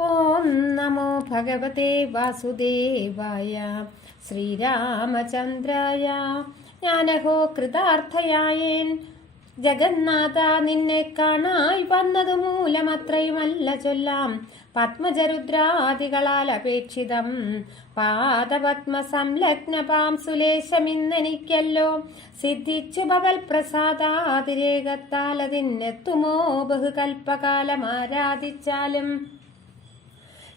ഓം നമോ ഭഗവതേ വാസുദേവായ ശ്രീരാമചന്ദ്രായ ഞാനഹോ കൃതാർത്ഥയായേൻ. ജഗന്നാഥ നിന്നെ കാണായി വന്നതു മൂലമത്രയുമല്ല ചൊല്ലാം. പത്മജരുദ്രാദികളാൽ അപേക്ഷിതം. പാദപത്മ സംലഗ്ന പാംസുലേശമിന്നെനിക്കല്ലോ സിദ്ധിച്ചു ഭവൽ പ്രസാദാതിരേകത്താൽ അതിനെത്തുമോ ബഹുകൽപ്പകാലം ആരാധിച്ചാലും.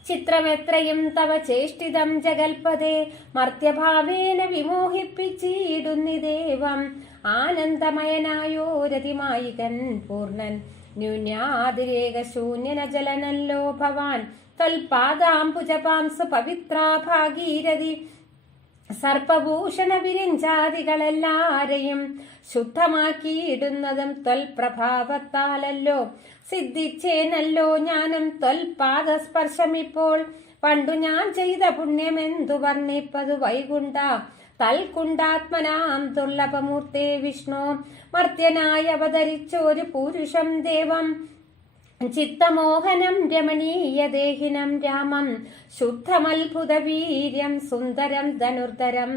ചിത്രമെത്രയും തവ ചേഷ്ടിതം ജഗൽപദേ മർത്യഭാവേന വിമോഹിപ്പിച്ചിടുന്നിദേവം. ആനന്ദമയനായോരതിമായികൻ പൂർണൻ. ന്യൂന്യാതിരേക ശൂന്യനജലനല്ലോ ഭവാൻ. തൽപാദാംബുജപാംസു പവിത്ര ഭാഗീരഥി സർപ്പഭൂഷണ വിരിഞ്ചാദികളെല്ലാരെയും ശുദ്ധമാക്കിയിടുന്നതും തൊൽപ്രഭാവത്താലല്ലോ. സിദ്ധിച്ചേനല്ലോ ഞാനും ഇപ്പോൾ പണ്ടു ഞാൻ ചെയ്ത പുണ്യമെന്തു വർണിപ്പതു വൈകുണ്ട തൽക്കുണ്ടാത്മനാം ദുർലഭമൂർത്തേ വിഷ്ണു. മർത്യനായി അവതരിച്ചൊരു പുരുഷം ദേവം. ചിത്തമോഹനം രമണീയ ദേഹിനം രാമം ശുദ്ധമത്ഭുതവീര്യം സുന്ദരം ധനുർധരം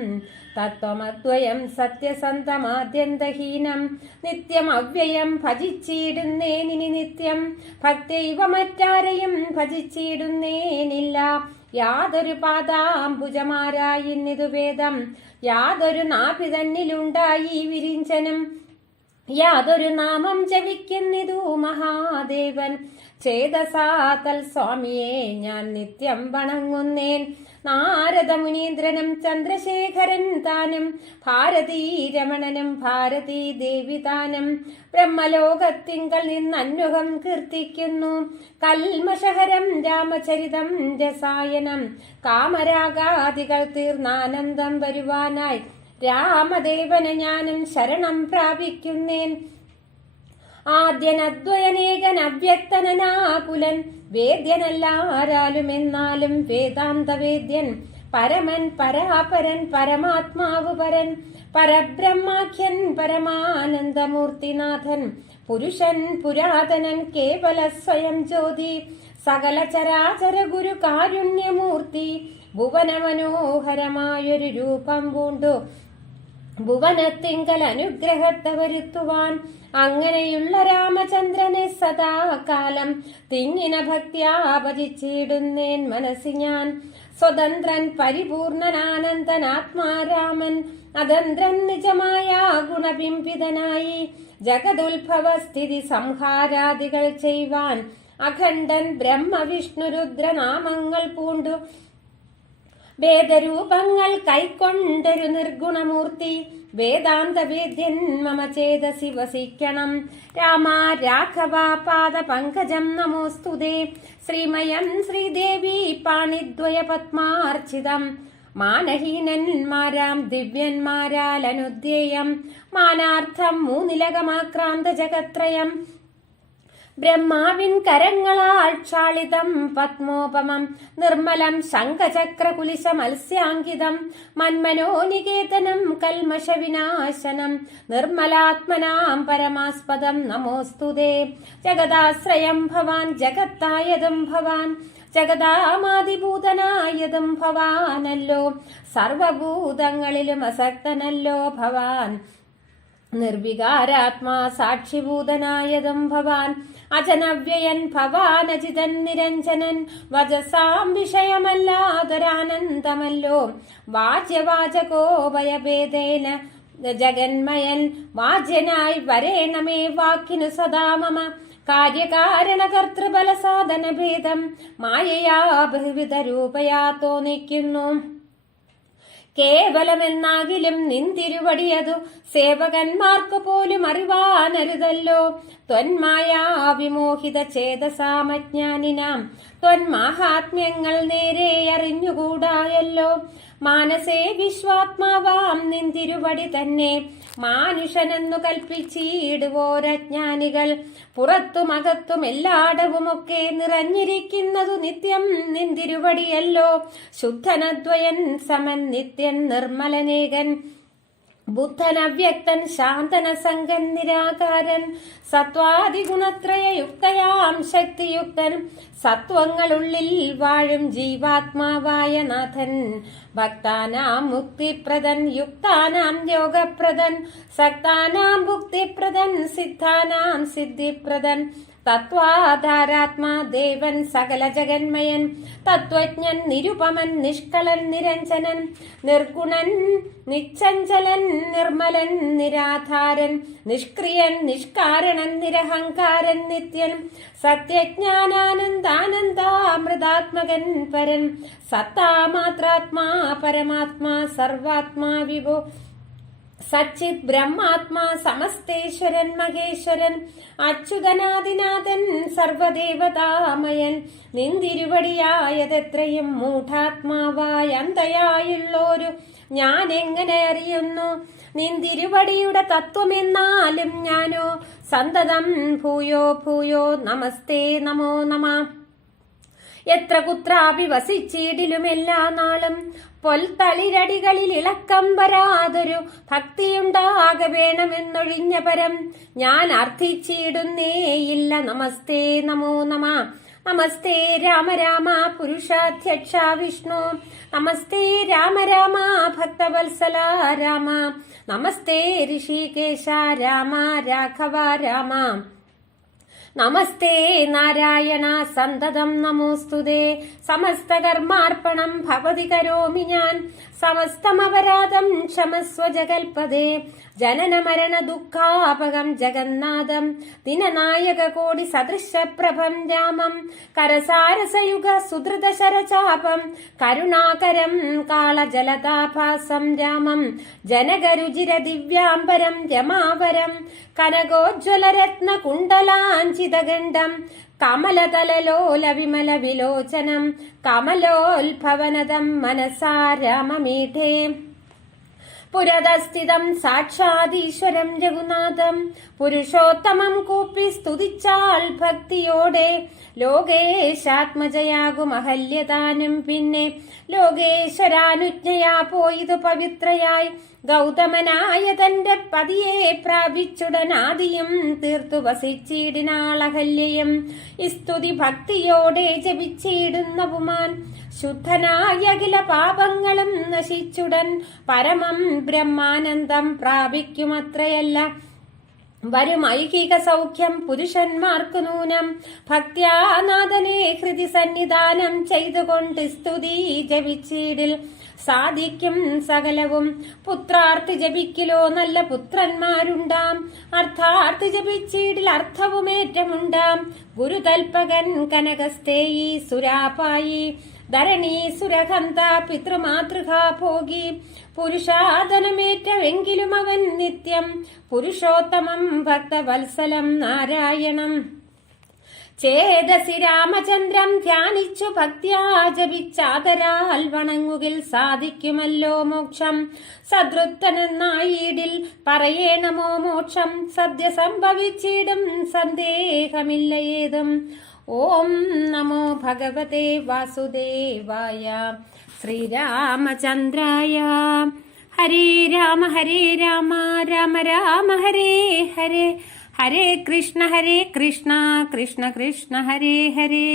തത്വമദ്വയം സത്യസന്ധമാദ്യന്തഹീനം നിത്യം അവ്യയം ഭജിച്ചിടുന്നേനിനി നിത്യം ഭക്തൈവ മറ്റാരെയും ഭജിച്ചിടുന്നേനില്ല. യാതൊരു പാദാംബുജമാരായി ഇന്നിതു വേദം യാതൊരു നാഭി തന്നിലുണ്ടായി വിരിഞ്ചനും യാതൊരു നാമം ജപിക്കുന്നിതു മഹാദേവൻ. ചേതസാതൽ സ്വാമിയെ ഞാൻ നിത്യം വണങ്ങുന്നേൻ. നാരദ മുനീന്ദ്രനും ചന്ദ്രശേഖരൻ താനും ഭാരതീ രമണനും ഭാരതീ ദേവി താനും ബ്രഹ്മലോകത്തിങ്കൽ നിന്നന്വഹം കീർത്തിക്കുന്നു. കൽമഷഹരം രാമചരിതം രസായനം. കാമരാഗാദികൾ തീർന്നാനന്ദം വരുവാനായി രാമദേവന് ഞാനും ശരണം പ്രാപിക്കുന്നേൻ. ആദ്യനദ്വയനേകൻ അവ്യക്തനാകുലൻ വേദ്യനല്ലാരാലും എന്നാലും വേദാന്ത വേദ്യൻ പരമൻ പരാപരൻ പരമാത്മാവ് പരൻ പരബ്രഹ്മാഖ്യൻ പരമാനന്ദമൂർത്തിനാഥൻ പുരുഷൻ പുരാതനൻ കേവല സ്വയം ജ്യോതി സകല ചരാചര ഗുരു കാരുണ്യമൂർത്തി ഭുവന മനോഹരമായൊരു രൂപം പൂണ്ടു. ഭുവനത്തിങ്കൽ അനുഗ്രഹത്തെ വരുത്തുവാൻ അങ്ങനെയുള്ള രാമചന്ദ്രനെ സദാകാലം തിങ്ങിന ഭക്തിയാപചിച്ചിടുന്നേൻ മനസ്സി ഞാൻ. സ്വതന്ത്രൻ പരിപൂർണനാനന്ദനാത്മാരാമൻ അതന്ത്രൻ നിജമായ ഗുണബിംബിതനായി ജഗതുത്ഭവ സ്ഥിതി സംഹാരാദികൾ ചെയ്യുവാൻ അഖണ്ഡൻ ബ്രഹ്മവിഷ്ണു രുദ്രനാമങ്ങൾ പൂണ്ടു. വേദരൂപങ്ങൾ കൈക്കൊണ്ടൊരു നിർഗുണമൂർത്തി. വേദാന്ത വേദ്യൻ മമ ചേതസി വസിക്കണം. രാമ രാഘവ പാദ പങ്കജം നമോസ്തുതേ. ശ്രീമയം ശ്രീദേവി പാണിദ്വയ പത്മാർച്ചിതം. മാനഹീനന്മാരാം ദിവ്യന്മാരാൽ അനുദ്യേയം മാനാർത്ഥം മൂന്നിലകമാക്രാന്ത ജഗത്രയം ബ്രഹ്മാവിൻ കരങ്ങളാൽ ക്ഷാളിതം പത്മോപമം നിർമ്മലം ശംഖചക്രകുലിശ മത്സ്യാങ്കിതം മന്മനോനികേതനം കൽമശവിനാശനം നിർമ്മലാത്മനാം പരമാസ്പദം നമോസ്തുതേ ജഗദാശ്രയം ഭവാൻ ജഗത്തായതും ഭവാൻ ജഗദാമാതിഭൂതനായതും ഭവാനല്ലോ. സർവഭൂതങ്ങളിലും അസക്തനല്ലോ ഭവാൻ. നിർവികാരാത്മാ സാക്ഷിഭൂതനായതും ഭവാൻ. അജനവ്യയൻ ഭവാൻ അജിതൻ നിരഞ്ജനൻ. വജസാം വിഷയമല്ലാതൊരാനന്ദമല്ലോ. വാച്യവാചകോപയഭേദേന ജഗന്മയൻ. വാജ്യനായി വരേണമേ വാക്കിനു സദാ മമ. കാര്യകാരണകർത്തൃബല സാധന ഭേദം മായയാ ബഹുവിധ രൂപയാ തോന്നിക്കുന്നു. കേവലമെന്നാകിലും നിന്തിരുവടിയതു സേവകന്മാർക്ക് പോലും അറിവാനരുതല്ലോ. ത്വന്മായാ വിമോഹിത ചേതസാമജ്ഞാനിനാം ത്വന്മാഹാത്മ്യങ്ങൾ നേരെ അറിഞ്ഞുകൂടായല്ലോ. മാനസേ വിശ്വാത്മാവാം നിന്തിരുവടി തന്നെ. മാനുഷനെന്നു കൽപ്പിച്ചിടുവോരജ്ഞാനികൾ. പുറത്തും അകത്തും എല്ലാടവുമൊക്കെ നിറഞ്ഞിരിക്കുന്നതു നിത്യം നിന്തിരുവടിയല്ലോ. ശുദ്ധനദ്വയൻ സമൻ നിത്യൻ നിർമ്മലനേകൻ. ബുദ്ധൻ അവ്യക്തൻ ശാന്തന സംഗൻ നിരാകാരൻ സത്വാദിഗുണത്രയയുക്തയാം ശക്തിയുക്തൻ സത്വങ്ങളുള്ളിൽ വാഴും ജീവാത്മാവായ നാഥൻ ഭക്താനാം മുക്തിപ്രദൻ യുക്താനാം യോഗപ്രദൻ സക്താനാം ഭുക്തിപ്രദൻ സിദ്ധാനാം സിദ്ധിപ്രദൻ തത്വാധാരാത്മാ ദേവൻ സകല ജഗന്മയൻ തത്വജ്ഞൻ നിരുപമൻ നിഷ്കളൻ നിരഞ്ജനൻ നിർഗുണൻ നിച്ചഞ്ചലൻ നിർമ്മലൻ നിരാധാരൻ നിഷ്ക്രിയൻ നിഷ്കാരണൻ നിരഹങ്കാരൻ നിത്യൻ സത്യജ്ഞാനാനന്ദാനന്ദാമൃതാത്മകൻ പരൻ സത്താമാത്രാത്മാ പരമാത്മാ സർവാത്മാ വിഭോ. സച്ചിത് ബ്രഹ്മാത്മാ സമസ്തേശ്വരൻ മഹേശ്വരൻ അച്യുതനാദിനാഥൻ സർവദേവതാമയൻ നിന്തിരുവടിയായതെത്രയും മൂഢാത്മാവായ അന്തയായുള്ളോരു ഞാൻ എങ്ങനെ അറിയുന്നു? നിന്തിരുവടിയുടെ തത്വമെന്നാലും ഞാനോ സന്തതം ഭൂയോ ഭൂയോ നമസ്തേ നമോ നമ. എത്ര കുത്രാപി വസിച്ചിടിലും എല്ലാ നാളും പൊൽത്തളിരടികളിൽ ഇളക്കം വരാതൊരു ഭക്തിയുണ്ടാക വേണമെന്നൊഴിഞ്ഞ പരം ഞാൻ അർത്ഥിച്ചിടുന്നേയില്ല. നമസ്തേ നമോ നമ. നമസ്തേ രാമ രാമ പുരുഷാധ്യക്ഷ വിഷ്ണു. നമസ്തേ രാമ രാമ ഭക്തവത്സല രാമ. നമസ്തേ ഋഷികേശ രാമ രാഘവ രാമ. നമസ്തേ നാരായണ സന്തതം നമോസ്തുതേ സമസ്ത കർമാർപ്പണം ഭവതി കരോമി ഞാൻ. സമസ്തമപരാധം ക്ഷമസ്വ ജഗൽപദേ ജനന മരണ ദുഃഖാപകം ജഗന്നാഥം. ദിനനായക കോടി സദൃശ പ്രഭം രാമം. കരസാരസയുഗ സുധൃത ശരചാപം. കരുണാകരം കാളജലതാഭാസം രാമം. ജനകരുചിര ദിവ്യാംബരം രമാവരം. കനകോജ്വലരത്ന കുണ്ടലാഞ്ചിതഗണ്ഡം കമലതലലോല വിമല വിലോചനം കമലോത്ഭവനദം മനസാ രാമമീഠേ പുരതസ്ഥിതം സാക്ഷാദീശ്വരം രഘുനാഥം പുരുഷോത്തമം കൂപ്പി സ്തുതിച്ചാൾ ഭക്തിയോടെ. ലോകേശാത്മജയാകും അഹല്യതാനും പിന്നെ ലോകേശ്വരാനുജ്ഞയാ പോയിതു പവിത്രയായി. ഗൗതമനായ തന്റെ പതിയെ പ്രാപിച്ചുടനാദിയും തീർത്തു വസിച്ചിടിനാളഹല്യം ഇസ്തുതി ഭക്തിയോടെ ജപിച്ചിടുന്ന പുമാൻ ശുദ്ധനായ അഖില പാപങ്ങളും നശിച്ചുടൻ പരമം ബ്രഹ്മാനന്ദം പ്രാപിക്കുമത്രയല്ല. വരും ഐഹിക സൗഖ്യം പുരുഷന്മാർക്കു നൂനം. ഭക്യാനാഥനെ ഹൃതി സന്നിധാനം ചെയ്തുകൊണ്ട് സ്തുതി ജപിച്ചിടിൽ. സാധിക്കും സകലവും. പുത്രാർത്ഥി ജപിക്കിലോ നല്ല പുത്രന്മാരുണ്ടാം. അർത്ഥാർത്ഥി ജപിച്ചിടിൽ അർത്ഥവുമേറ്റമുണ്ടാം. ഗുരുതൽപകൻ കനകസ്തേയി സുരാപായി ധരണി സുരഹന്ത പിതൃമാതൃകാ ഭോഗി. പുരുഷാധനമേറ്റവെങ്കിലും അവൻ നിത്യം. പുരുഷോത്തമം ഭക്തവത്സലം നാരായണം. ചേതസി രാമചന്ദ്രം ധ്യാനിച്ചു ഭക്തിയാചപിച്ചാതരാൽ വണങ്ങുകിൽ സാധിക്കുമല്ലോ മോക്ഷം. സദൃത്തനെന്നായിടിൽ പറയേണമോ മോക്ഷം. സദ്യ സംഭവിച്ചിടും സന്ദേഹമില്ല ഏതും. ഓം നമോ ഭഗവതേ വാസുദേവായ ശ്രീരാമചന്ദ്രായ ഹരേ രാമ ഹരേ രാമ രാമ രാമ ഹരേ ഹരേ ഹരേ കൃഷ്ണ ഹരേ കൃഷ്ണ കൃഷ്ണ കൃഷ്ണ ഹരേ ഹരേ